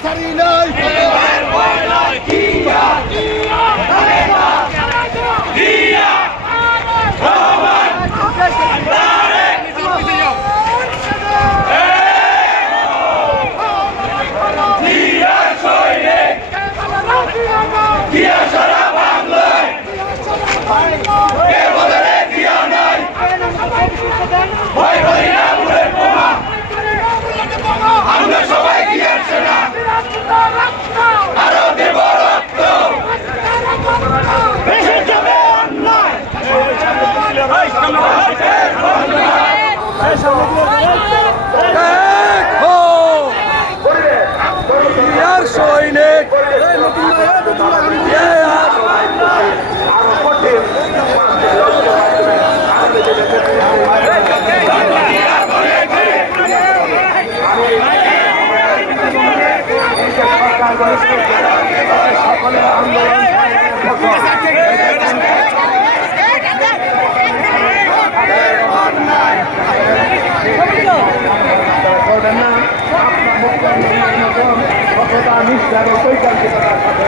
ছাড়ি নাই আমরা সবাই জিয়ার সেনা আরো দেব রক্ত ভেসে যাবে অন্যায় জিয়ার সৈনিক সকলের আন্দোলন করবেন না আপনার নিষ্ঠা এবং বৈজ্ঞানিকতার সাথে